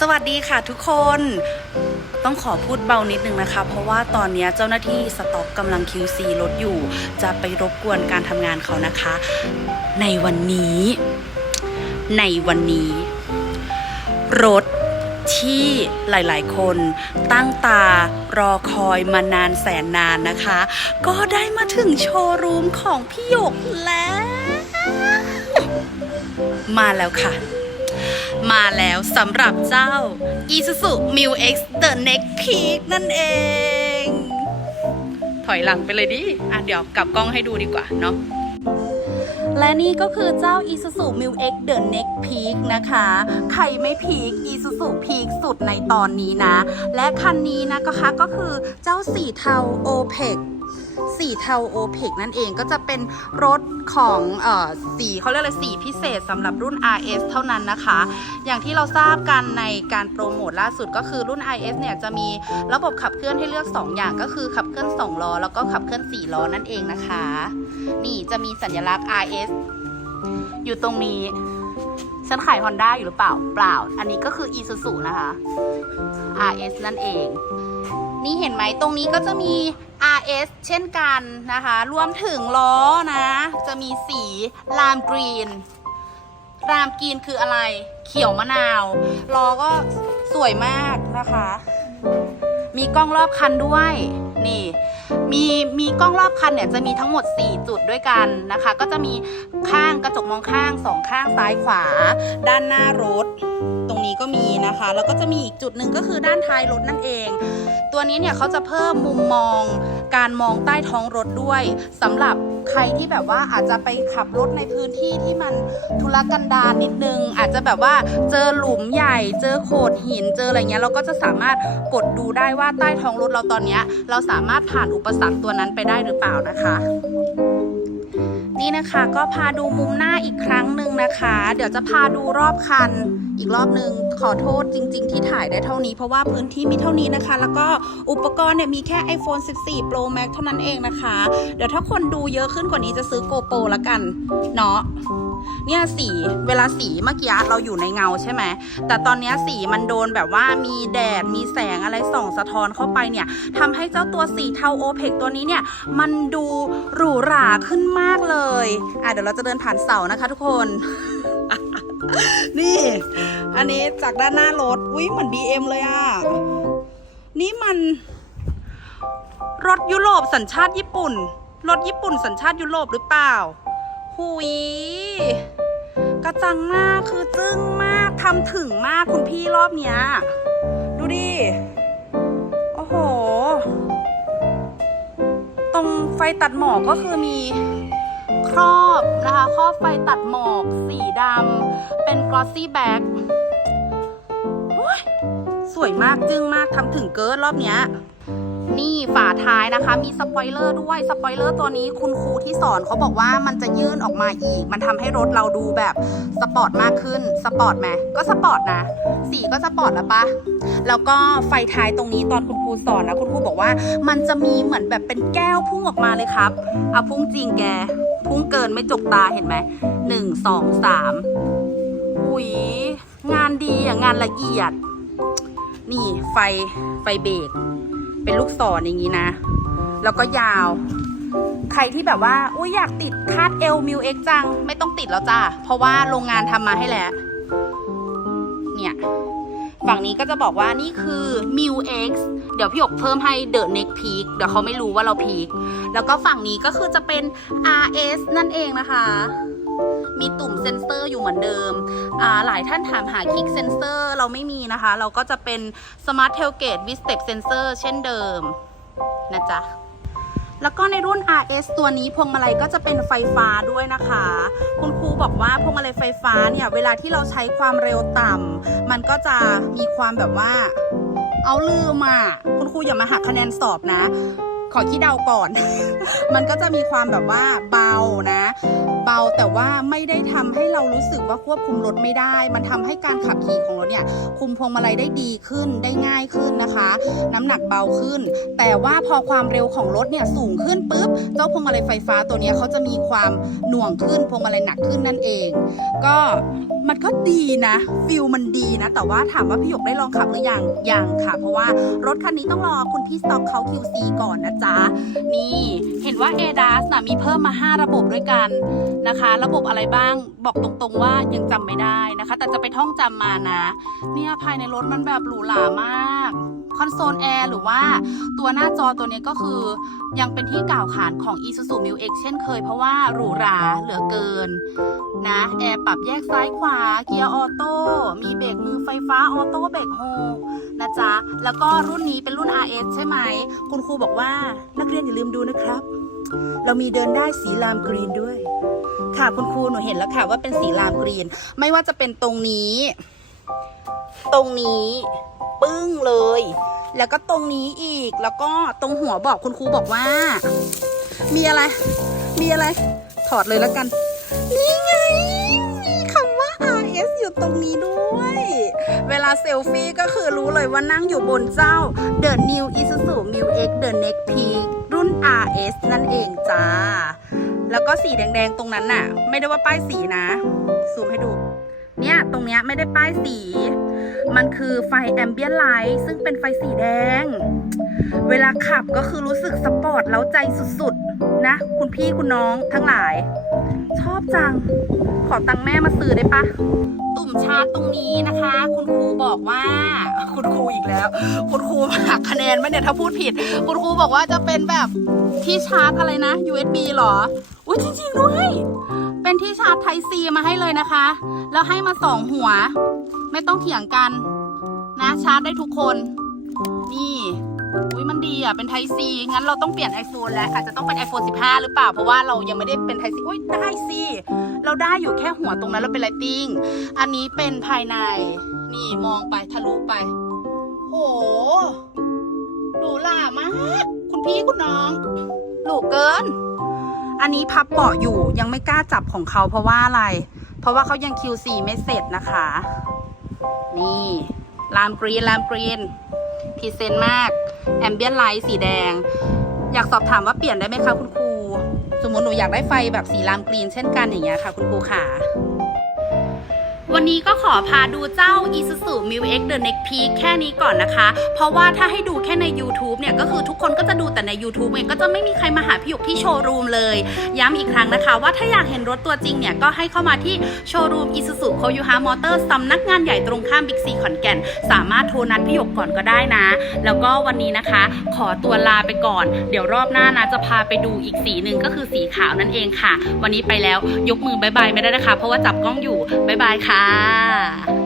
สวัสดีค่ะทุกคน ต้องขอพูดเบานิดนึงนะคะ เพราะว่าตอนนี้เจ้าหน้าที่สต็อกกำลัง QC รถอยู่ จะไปรบกวนการทำงานเขานะคะ ในวันนี้ ในวันนี้ รถที่หลายๆ คนตั้งตารอคอยมานานแสนนานนะคะ ก็ได้มาถึงโชว์รูมของพี่หยกแล้ว มาแล้วค่ะ มาแล้วสำหรับเจ้า Isuzu m u X The Next Peak นั่นเอง ถอยหลังไปเลยดิ อะเดี๋ยวกลับกล้องให้ดูดีกว่าเนาะและนี่ก็คือเจ้า Isuzu m u X The Next Peak นะคะ ใครไม่พีค Isuzu พีคสุดในตอนนี้นะ และคันนี้นะคะก็คือเจ้าสีเทา OPEC สีเทา OPEC นั่นเองก็จะเป็นรถของออสีเขาเรียกอะไรสีพิเศษสำหรับรุ่น RS เท่านั้นนะคะ อย่างที่เราทราบกันในการโปรโมทล่าสุดก็คือรุ่น RS เนี่ยจะมีระบบขับเคลื่อนให้เลือก 2 อย่างก็คือขับเคลื่อน 2 ล้อ แล้วก็ขับเคลื่อน 4 ล้อนั่นเองนะคะ นี่จะมีสัญลักษณ์ RS อยู่ตรงนี้ฉันขาย Honda อยู่หรือเปล่า เปล่า อันนี้ก็คือ Isuzu นะคะ RS นั่นเอง นี่เห็นไหมตรงนี้ก็จะมี RS เช่นกันนะคะ รวมถึงล้อนะ จะมีสีลามกรีน รามกรีนคืออะไร เขียวมะนาว ล้อก็สวยมากนะคะ มีกล้องรอบคันด้วย นี่ มีมีกล้องรอบคันเนี่ยจะมีทั้งหมด 4 จุดด้วยกันนะคะ ก็จะมีข้างกระจกมองข้างสองข้างซ้ายขวา ด้านหน้ารถ ตรงนี้ก็มีนะคะ แล้วก็จะมีอีกจุดหนึ่งก็คือด้านท้ายรถนั่นเอง ตัวนี้เนี่ยเขาจะเพิ่มมุมมองการมองใต้ท้องรถด้วยสำหรับ ใครที่แบบว่าอาจจะไปขับรถในพื้นที่ที่มันทุรกันดารนิดนึง อาจจะแบบว่าเจอหลุมใหญ่ เจอโขดหิน เจออะไรเงี้ยเราก็จะสามารถกดดูได้ว่าใต้ท้องรถเราตอนเนี้ยเราสามารถผ่านอุปสรรคตัวนั้นไปได้หรือเปล่านะคะ นี่นะคะ ก็พาดูมุมหน้าอีกครั้งหนึ่งนะคะ เดี๋ยวจะพาดูรอบคันอีกรอบหนึ่งขอโทษจริง ๆ ที่ถ่ายได้เท่านี้เพราะว่าพื้นที่มีเท่านี้นะคะ แล้วก็อุปกรณ์เนี่ยมีแค่ iPhone 14 Pro Max เท่านั้นเองนะคะ เดี๋ยวถ้าคนดูเยอะขึ้นกว่านี้จะซื้อ GoPro ละกันเนาะ เนี่ยสีเวลาสีเมื่อกี้เราอยู่ในเงาใช่ไหมแต่ตอนนี้สีมันโดนแบบว่ามีแดดมีแสงอะไรส่องสะท้อนเข้าไปเนี่ยทำให้เจ้าตัวสีเทาโอเพกตัวนี้เนี่ยมันดูหรูหราขึ้นมากเลยอะเดี๋ยวเราจะเดินผ่านเสานะคะทุกคน นี่ อันนี้จากด้านหน้ารถอุ้ยเหมือน BM เลยอะนี่มันรถยุโรปสัญชาติญี่ปุ่น รถญี่ปุ่นสัญชาติยุโรปหรือเปล่า หุยกระจังมากคือจึ้งมากทำถึงมากคุณพี่รอบเนี้ย ดูดิ โอ้โห ตรงไฟตัดหมอกก็คือมีครอบนะคะครอบไฟตัดหมอกสีดำเป็น glossy back โอ้ยสวยมากจึ้งมากทำถึงเกิร์รอบเนี้ย นี่ฝาท้ายนะคะ มีสปอยเลอร์ด้วยสปอยเลอร์ตัวนี้คุณครูที่สอนเขาบอกว่ามันจะยื่นออกมาอีก มันทำให้รถเราดูแบบสปอร์ตมากขึ้นสปอร์ตไหมก็สปอร์ตนะสีก็สปอร์ตแล้วปะแล้วก็ไฟท้ายตรงนี้ตอนคุณครูสอนนะคุณครูบอกว่า มันจะมีเหมือนแบบเป็นแก้วพุ่งออกมาเลยครับเอาพุ่งจริงแก พุ่งเกินไม่จกตาเห็นไหมหนึ่งสองสามอุ้ยงานดีอะงานละเอียด นี่ไฟไฟเบรก เป็นลูกศรอย่างนี้นะ แล้วก็ยาว ใครที่แบบว่าอุ้ยอยากติดคาดเอลมิวเอ็กจัง ไม่ต้องติดแล้วจ้าเพราะว่าโรงงานทำมาให้แล้ว เนี่ยฝั่งนี้ก็จะบอกว่านี่คือ m i u X เดี๋ยวพี่หยกเพิ่มให้ The Next Peak เดี๋ยวเขาไม่รู้ว่าเราพีคแล้วก็ฝั่งนี้ก็คือจะเป็น RS นั่นเองนะคะ มีตุ่มเซ็นเซอร์อยู่เหมือนเดิมอ่าหลายท่านถามหาคลิกเซ็นเซอร์เราไม่มีนะคะ เราก็จะเป็น Smart Tailgate with Step Sensor เช่นเดิมนะจ๊ะแล้วก็ในรุ่น RS ตัวนี้พวงมาลัยก็จะเป็นไฟฟ้าด้วยนะคะ คุณครูบอกว่าพวงมาลัยไฟฟ้าเนี่ย เวลาที่เราใช้ความเร็วต่ำมันก็จะมีความแบบว่า เอาลืมอะคุณครูอย่ามาหักคะแนนสอบนะ ขอคิดเดาก่อน มันก็จะมีความแบบว่าเบานะ เบาแต่ว่าไม่ได้ทำให้เรารู้สึกว่าควบคุมรถไม่ได้ มันทำให้การขับขี่ของรถเนี่ยคุมพวงมาลัยได้ดีขึ้นได้ง่ายขึ้นนะคะ น้ำหนักเบาขึ้น แต่ว่าพอความเร็วของรถเนี่ยสูงขึ้นปุ๊บเจ้าพวงมาลัยไฟฟ้าตัวนี้เขาจะมีความหน่วงขึ้นพวงมาลัยหนักขึ้นนั่นเอง ก็มันก็ดีนะฟิลมันดีนะ แต่ว่าถามว่าพี่หยกได้ลองขับหรือยังยังค่ะ เพราะว่ารถคันนี้ต้องรอคุณพี่สต็อกเขา QC ก่อนนะจ๊ะนี่เห็นว่า ADAS นะมีเพิ่มมา 5 ระบบด้วยกันนะคะ ระบบอะไรบ้างบอกตรงๆว่ายังจำไม่ได้นะคะ แต่จะไปท่องจำมานะ เนี่ยภายในรถมันแบบหรูหรามาก คอนโซลแอร์หรือว่าตัวหน้าจอตัวนี้ก็คือยังเป็นที่กล่าวขานของ Isuzu Mu X เช่นเคยเพราะว่าหรูหราเหลือเกินนะแอร์ปรับแยกซ้ายขวา เกียร์ออโต้ มีเบรกมือไฟฟ้าออโต้เบรกโฮนะจ๊ะ แล้วก็รุ่นนี้เป็นรุ่น RS ใช่ไหม คุณครูบอกว่านักเรียนอย่าลืมดูนะครับ เรามีเดินได้สีลามกรีนด้วย ค่ะคุณครูหนูเห็นแล้วค่ะว่าเป็นสีลามกรีน ไม่ว่าจะเป็นตรงนี้ ตรงนี้ ปึ้งเลย แล้วก็ตรงนี้อีกแล้วก็ตรงหัวบอกคุณครูบอกว่า มีอะไร มีอะไร ถอดเลยแล้วกัน นี่ไง มีคำว่า RS อยู่ตรงนี้ด้วย เวลาเซลฟี่ก็คือรู้เลยว่านั่งอยู่บนเจ้า The New Isuzu Mu X The Next Peak รุ่น RS นั่นเองจ้า แล้วก็สีแดงๆตรงนั้นน่ะ ไม่ได้ว่าป้ายสีนะ ซูมให้ดู เนี่ย ตรงเนี้ยไม่ได้ป้ายสี มันคือไฟแอมเบียนไลท์ซึ่งเป็นไฟสีแดง เวลาขับก็คือรู้สึกสปอร์ตเล้าใจสุดๆ นะ คุณพี่คุณน้องทั้งหลาย ชอบจัง ขอตังแม่มาซื้อได้ปะตุ่มชาร์จตรงนี้นะคะ คุณครูบอกว่า คุณครูอีกแล้ว คุณครูหักคะแนนไหมเนี่ยถ้าพูดผิด คุณครูบอกว่าจะเป็นแบบที่ชาร์จอะไรนะ USB หรอ อุ้ยจริงๆด้วย เป็นที่ชาร์จ Type C มาให้เลยนะคะ แล้วให้มาสองหัว ไม่ต้องเถียงกัน นะชาร์จได้ทุกคน นี่อุ้ยมันดีอะ เป็นไทซีงั้นเราต้องเปลี่ยน iPhone แล้ว อาจจะต้องเป็น iPhone 15 หรือเปล่า เพราะว่าเรายังไม่ได้เป็นไทซีอุ้ยได้สิเราได้อยู่แค่หัวตรงนั้นเราเป็นไลติ้งอันนี้เป็นภายใน นี่มองไปทะลุไป โหหรูหรามาก คุณพี่คุณน้องหรูเกิน อันนี้พับเบาะอยู่ยังไม่กล้าจับของเขาเพราะว่าอะไร เพราะว่าเขายัง QC ไม่เสร็จนะคะ นี่ลามกรีนลามกรีนพรีเซนต์มากแอมเบียนไลท์สีแดง อยากสอบถามว่าเปลี่ยนได้ไหมคะคุณครู สมมติหนูอยากได้ไฟแบบสีลามกรีนเช่นกันอย่างเงี้ยค่ะ คุณครูขา วันนี้ก็ขอพาดูเจ้า Isuzu Mu X The Next Peak แค่นี้ก่อนนะคะ เพราะว่าถ้าให้ดูแค่ใน YouTube เนี่ย ก็คือทุกคนก็จะดูแต่ใน YouTube เองก็จะไม่มีใครมาหาพี่หยกที่โชว์รูมเลย ย้ำอีกครั้งนะคะ ว่าถ้าอยากเห็นรถตัวจริงเนี่ย ก็ให้เข้ามาที่โชว์รูม Isuzu Koyuha Motors สำนักงานใหญ่ตรงข้ามบิ๊กซีขอนแก่น สามารถโทรนัดพี่หยกก่อนก็ได้นะ แล้วก็วันนี้นะคะ ขอตัวลาไปก่อน เดี๋ยวรอบหน้านะจะพาไปดูอีกสีหนึ่งก็คือสีขาวนั่นเองค่ะ วันนี้ไปแล้วยกมือบายบายไม่ได้นะคะ เพราะว่าจับกล้องอยู่บายบายค่ะ啊。